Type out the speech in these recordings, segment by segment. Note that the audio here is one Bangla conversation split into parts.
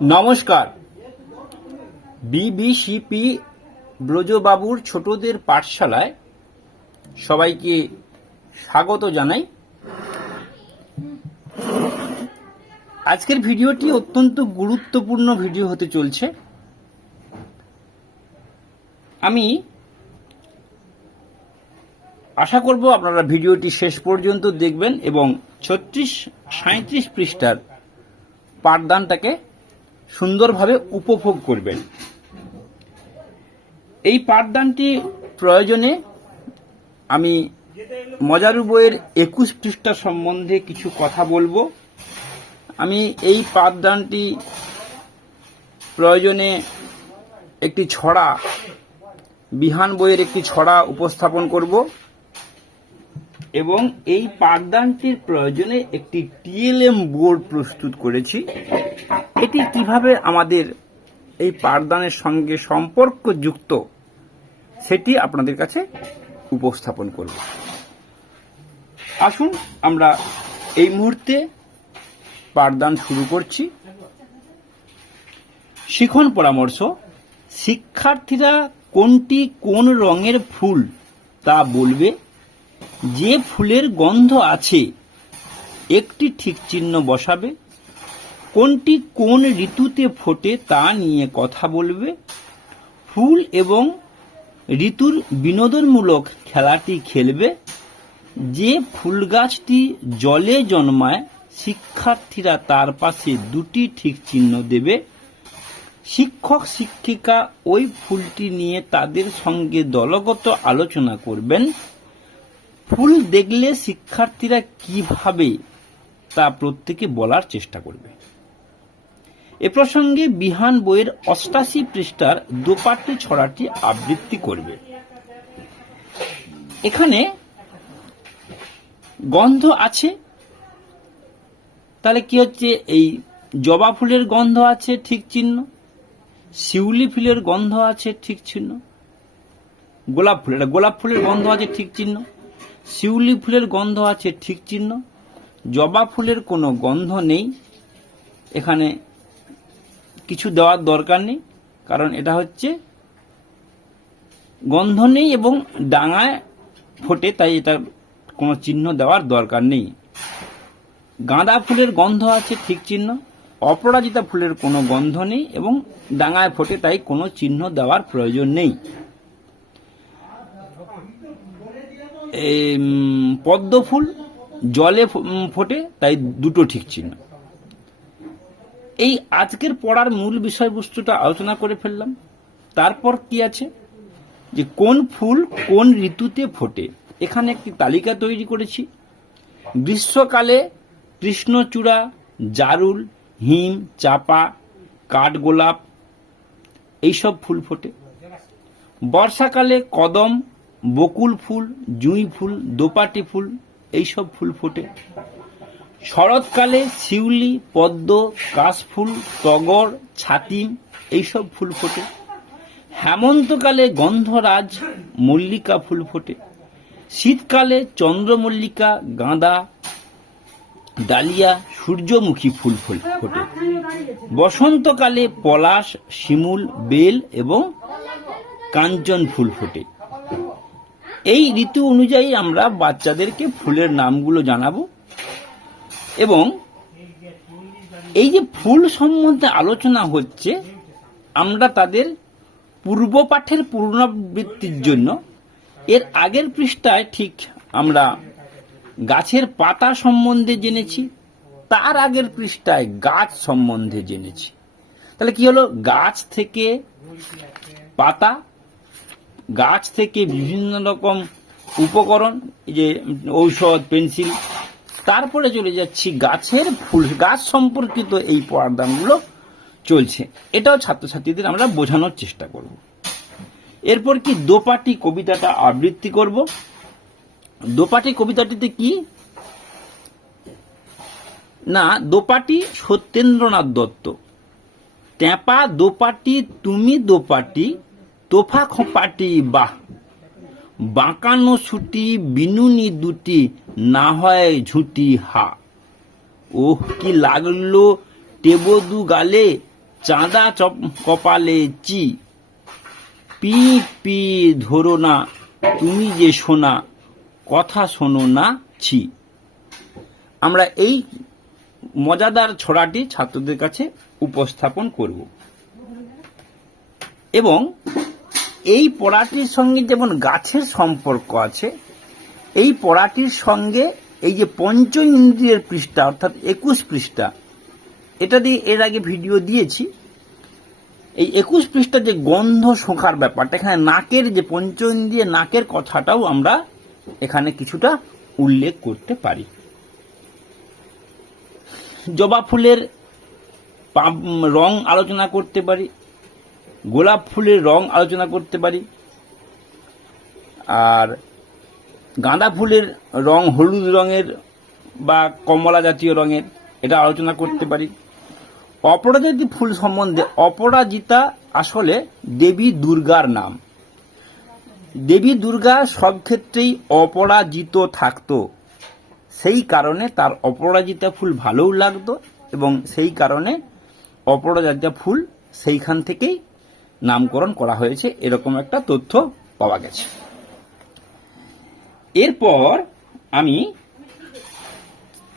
নমস্কার। বিবিসিপি ব্রজবাবুর ছোটদের পাঠশালায় সবাইকে স্বাগত জানাই। আজকের ভিডিওটি অত্যন্ত গুরুত্বপূর্ণ ভিডিও হতে চলছে। আমি আশা করব আপনারা ভিডিওটি শেষ পর্যন্ত দেখবেন এবং 36-37 পৃষ্ঠার পাঠদানটাকে সুন্দরভাবে উপভোগ করবেন। এই পাঠদানটি প্রয়োজনে আমি মজারু বইয়ের 21 পৃষ্ঠা সম্বন্ধে কিছু কথা বলবো। আমি এই পাঠদানটি প্রয়োজনে একটি ছড়া, বিহান বইয়ের একটি ছড়া উপস্থাপন করব এবং এই পাঠদানটির প্রয়োজনে একটি টিএলএম বোর্ড প্রস্তুত করেছি। এটি কিভাবে আমাদের এই পাঠদানের সঙ্গে সম্পর্কযুক্ত সেটি আপনাদের কাছে উপস্থাপন করব। আসুন আমরা এই মুহূর্তে পাঠদান শুরু করছি। শিখন পরামর্শ: শিক্ষার্থীরা কোনটি কোন রঙের ফুল তা বলবে। যে ফুলের গন্ধ আছে একটি ঠিক চিহ্ন বসাবে। কোনটি কোন ঋতুতে ফোটে তা নিয়ে কথা বলবে। ফুল এবং ঋতুর বিনোদনমূলক খেলাটি খেলবে। যে ফুল গাছটি জলে জন্মায় শিক্ষার্থীরা তার পাশে দুটি ঠিক চিহ্ন দেবে। শিক্ষক শিক্ষিকা ওই ফুলটি নিয়ে তাদের সঙ্গে দলগত আলোচনা করবেন। ফুল দেখলে শিক্ষার্থীরা কিভাবে তা প্রত্যেকে বলার চেষ্টা করবে। এ প্রসঙ্গে বিহান বইয়ের 88 পৃষ্ঠার দোপাটি ছড়াটি আবৃত্তি করবে। এখানে গন্ধ আছে, তাহলে কি হচ্ছে? এই জবা ফুলের গন্ধ আছে, ঠিক চিহ্ন। শিউলি ফুলের গন্ধ আছে, ঠিক চিহ্ন। গোলাপ ফুলের গন্ধ আছে, ঠিক চিহ্ন। শিউলি ফুলের গন্ধ আছে, ঠিক চিহ্ন। জবা ফুলের কোনো গন্ধ নেই, এখানে কিছু দেওয়ার দরকার নেই, কারণ এটা হচ্ছে গন্ধ নেই এবং ডাঙায় ফোটে, তাই এটা কোনো চিহ্ন দেওয়ার দরকার নেই। গাঁদা ফুলের গন্ধ আছে, ঠিক চিহ্ন। অপরাজিতা ফুলের কোনো গন্ধ নেই এবং ডাঙায় ফোটে, তাই কোনো চিহ্ন দেওয়ার প্রয়োজন নেই। পদ্ম ফুল জলে ফোটে, তাই দুটো ঠিক চিহ্ন। এই আজকের পড়ার মূল বিষয়বস্তুটা আলোচনা করে ফেললাম। তারপর কি আছে যে কোন ফুল কোন ঋতুতে ফোটে, এখানে একটি তালিকা তৈরি করেছি। গ্রীষ্মকালে কৃষ্ণচূড়া, জারুল, হিম, চাপা, কাঠগোলাপ এইসব ফুল ফোটে। বর্ষাকালে কদম, বকুল ফুল, জুঁই ফুল, দোপাটি ফুল এইসব ফুল ফোটে। শরৎকালে শিউলি, পদ্ম, কাশফুল, টগর, ছাতিম এইসব ফুল ফোটে। হেমন্তকালে গন্ধরাজ, মল্লিকা ফুল ফোটে। শীতকালে চন্দ্রমল্লিকা, গাঁদা, ডালিয়া, সূর্যমুখী ফুল ফোটে। বসন্তকালে পলাশ, শিমুল, বেল এবং কাঞ্চন ফুল ফোটে। এই ঋতু অনুযায়ী আমরা বাচ্চাদেরকে ফুলের নামগুলো জানাবো এবং এই যে ফুল সম্বন্ধে আলোচনা হচ্ছে, আমরা তাদের পূর্ব পাঠের পুনরাবৃত্তির জন্য এর আগের পৃষ্ঠায় ঠিক আমরা গাছের পাতা সম্বন্ধে জেনেছি, তার আগের পৃষ্ঠায় গাছ সম্বন্ধে জেনেছি। তাহলে কি হলো? গাছ থেকে পাতা, গাছ থেকে বিভিন্ন রকম উপকরণ, যে ঔষধ, পেন্সিল, তারপরে চলে যাচ্ছি গাছের ফুল। গাছ সম্পর্কিত এই পাঠদানগুলো চলছে, এটাও ছাত্রছাত্রীদের আমরা বোঝানোর চেষ্টা করব। এরপর কি দোপাটি কবিতাটা আবৃত্তি করব। দোপাটি কবিতাটিতে কি না, দোপাটি সত্যেন্দ্রনাথ দত্ত। ট্যাপা দোপাটি তুমি দোপাটি, তোফা খোপাটি বাহ, বাঁকানো ছুটি বিনুনি দুটি, না হয় ঝুটি হা। ওহ কি লাগলো টেবদু গালে, চাঁদা কপালে চি, পি পি ধরো না তুমি যে শোনা, কথা শোনো না ছি। আমরা এই মজাদার ছড়াটি ছাত্রদের কাছে উপস্থাপন করব এবং এই পড়াটির সঙ্গে যেমন গাছের সম্পর্ক আছে, এই পড়াটির সঙ্গে এই যে পঞ্চ ইন্দ্রিয়ের পৃষ্ঠা অর্থাৎ 21 পৃষ্ঠা, এটা দিয়ে এর আগে ভিডিও দিয়েছি। এই 21 পৃষ্ঠা যে গন্ধ শোঁকার ব্যাপারটা, এখানে নাকের যে পঞ্চ ইন্দ্রিয় নাকের কথাটাও আমরা এখানে কিছুটা উল্লেখ করতে পারি। জবা ফুলের রং আলোচনা করতে পারি, গোলাপ ফুলের রং আলোচনা করতে পারি, আর গাঁদা ফুলের রং হলুদ রঙের বা কমলা জাতীয় রঙের, এটা আলোচনা করতে পারি। অপরাজিতা ফুল সম্বন্ধে, অপরাজিতা আসলে দেবী দুর্গার নাম। দেবী দুর্গা সব ক্ষেত্রেই অপরাজিত থাকতো, সেই কারণে তার অপরাজিতা ফুল ভালোও লাগতো এবং সেই কারণে অপরাজিতা ফুল সেইখান থেকেই নামকরণ করা হয়েছে, এরকম একটা তথ্য পাওয়া গেছে। এরপর আমি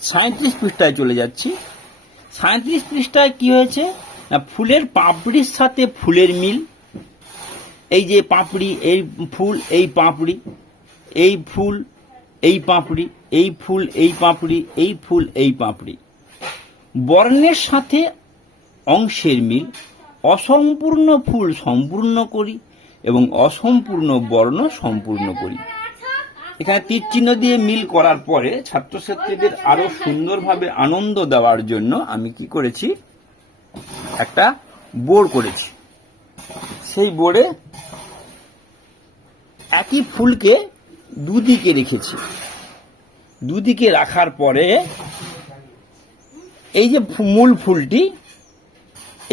37 পৃষ্ঠায় চলে যাচ্ছি। 37 পৃষ্ঠায় কি হয়েছে না, ফুলের পাপড়ির সাথে ফুলের মিল। এই যে পাপড়ি, এই ফুল, এই পাপড়ি, এই ফুল, এই পাপড়ি, এই ফুল, এই পাপড়ি, এই ফুল, এই পাপড়ি। বর্ণের সাথে অংশের মিল। অসম্পূর্ণ ফুল সম্পূর্ণ করি এবং অসম্পূর্ণ বর্ণ সম্পূর্ণ করি। এখানে তীর চিহ্ন দিয়ে মিল করার পরে ছাত্রছাত্রীদের আরো সুন্দরভাবে আনন্দ দেওয়ার জন্য আমি কি করেছি, একটা বোর্ড করেছি। সেই বোর্ডে একই ফুলকে দুদিকে রেখেছি। দুদিকে রাখার পরে এই যে মূল ফুলটি,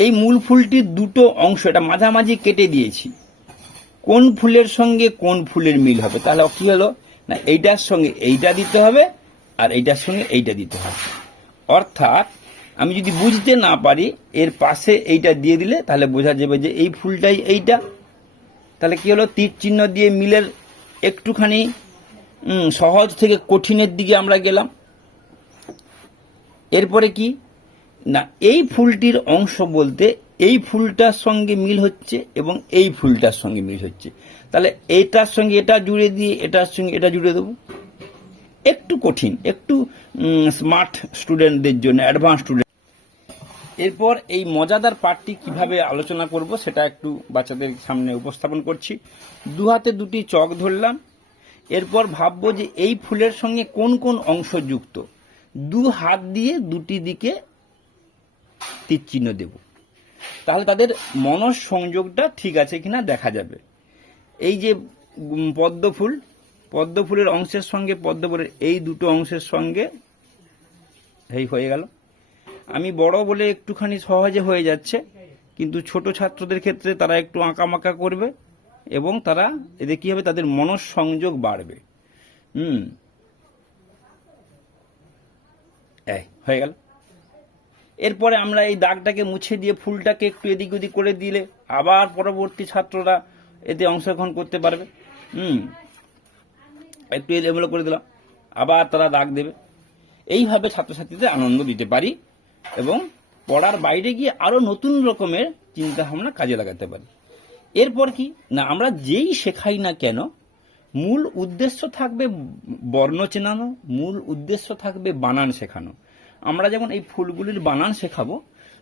এই মূল ফুলটির দুটো অংশ এটা মাঝামাঝি কেটে দিয়েছি। কোন ফুলের সঙ্গে কোন ফুলের মিল হবে, তাহলে কি হলো না, এইটার সঙ্গে এইটা দিতে হবে আর এইটার সঙ্গে এইটা দিতে হবে। অর্থাৎ আমি যদি বুঝতে না পারি, এর পাশে এইটা দিয়ে দিলে তাহলে বোঝা যাবে যে এই ফুলটাই এইটা। তাহলে কি হলো, তীর চিহ্ন দিয়ে মিলের একটুখানি সহজ থেকে কঠিনের দিকে আমরা গেলাম। এরপরে কি না, এই ফুলটির অংশ বলতে এই ফুলটার সঙ্গে মিল হচ্ছে এবং এই ফুলটার সঙ্গে মিল হচ্ছে, তাহলে এইটার সঙ্গে এটা জুড়ে দিয়ে এটার সঙ্গে এটা জুড়ে দেবো। একটু কঠিন, একটু স্মার্ট স্টুডেন্টদের জন্য, অ্যাডভান্স স্টুডেন্ট। এরপর এই মজাদার পাঠটি কিভাবে আলোচনা করব সেটা একটু বাচ্চাদের সামনে উপস্থাপন করছি। দু হাতে দুটি চক ধরলাম। এরপর ভাববো যে এই ফুলের সঙ্গে কোন কোন অংশ যুক্ত। দু হাত দিয়ে দুটি দিকে তীর চিহ্ন দেব, তাহলে তাদের মনস সংযোগটা ঠিক আছে কিনা দেখা যাবে। এই যে পদ্ম ফুল, পদ্ম ফুলের অংশের সঙ্গে পদ্ম ফুলের এই দুটো অংশের সঙ্গে এই হয়ে গেল। আমি বড় বলে একটুখানি সহজে হয়ে যাচ্ছে, কিন্তু ছোট ছাত্রদের ক্ষেত্রে তারা একটু আঁকামাকা করবে এবং তারা এতে কি হবে, তাদের মনস সংযোগ বাড়বে। হয়ে গেল। এরপরে আমরা এই দাগটাকে মুছে দিয়ে ফুলটাকে একটু এদিক ওদিক করে দিলে আবার পরবর্তী ছাত্ররা এতে অংশগ্রহণ করতে পারবে। একটু এলোমেলো করে দিলাম, আবার তারা দাগ দেবে। এইভাবে ছাত্রছাত্রীদের আনন্দ দিতে পারি এবং পড়ার বাইরে গিয়ে আরো নতুন রকমের চিন্তা ভাবনা কাজে লাগাতে পারি। এরপর কি না, আমরা যেই শেখাই না কেন, মূল উদ্দেশ্য থাকবে বর্ণ চেনানো, মূল উদ্দেশ্য থাকবে বানান শেখানো। আমরা যেমন এই ফুলগুলির বানান শেখাবো,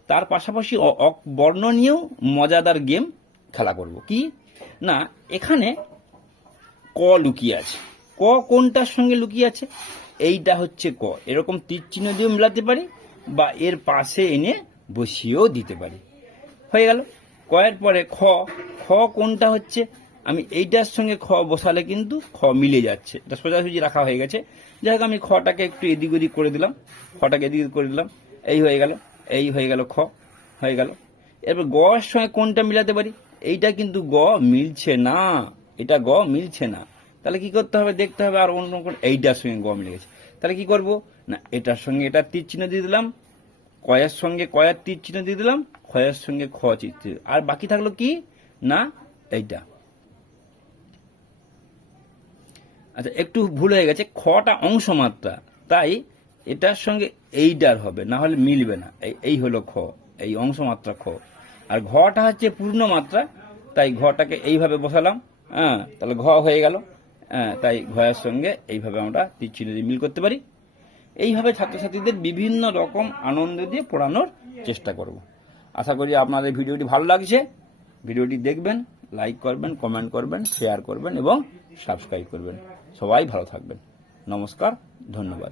তার পাশাপাশি বর্ণ নিয়েও মজাদার গেম খেলা করব। কি না, এখানে ক লুকিয়ে আছে। ক কোনটার সঙ্গে লুকিয়ে আছে, এইটা হচ্ছে ক, এরকম তীর চিহ্ন দিয়ে মেলাতে পারি বা এর পাশে এনে বসিয়েও দিতে পারি। হয়ে গেল। কয়ের পরে খ, খ কোনটা হচ্ছে, আমি এইটার সঙ্গে খ বসালে কিন্তু খ মিলে যাচ্ছে, এটা সোজাসুজি রাখা হয়ে গেছে। যাই হোক, আমি খটাকে একটু এদিক ওদিক করে দিলাম, খটাকে এদিক করে দিলাম, এই হয়ে গেল, এই হয়ে গেল, খ হয়ে গেল। এরপর গ এর সঙ্গে কোনটা মিলাতে পারি, এইটা কিন্তু গ মিলছে না, এটা গ মিলছে না, তাহলে কি করতে হবে, দেখতে হবে আর অন্য কোন, এইটার সঙ্গে গ মিলে গেছে, তাহলে কি করব না, এটার সঙ্গে এটা তীর চিহ্ন দিয়ে দিলাম, কয়ের সঙ্গে কয়ের তীর চিহ্ন দিয়ে দিলাম, ক্ষয়ের সঙ্গে খ চিহ্ন, আর বাকি থাকলো কি না এইটা। আচ্ছা, একটু ভুল হয়ে গেছে, খটা অংশ মাত্রা, তাই এটার সঙ্গে এইটার হবে, না হলে মিলবে না। এই হলো খ, এই অংশ মাত্রা খ। আর ঘটা হচ্ছে পূর্ণ মাত্রা, তাই ঘটাকে এইভাবে বসালাম, হ্যাঁ, তাহলে ঘ হয়ে গেল। হ্যাঁ, তাই ঘয়ের সঙ্গে এইভাবে আমরা তীর চিহ্ন দিয়ে মিল করতে পারি। এইভাবে ছাত্রছাত্রীদের বিভিন্ন রকম আনন্দ দিয়ে পড়ানোর চেষ্টা করব। আশা করি আপনাদের ভিডিওটি ভালো লাগছে। ভিডিওটি দেখবেন, লাইক করবেন, কমেন্ট করবেন, শেয়ার করবেন এবং সাবস্ক্রাইব করবেন। সবাই ভালো থাকবেন। নমস্কার, ধন্যবাদ।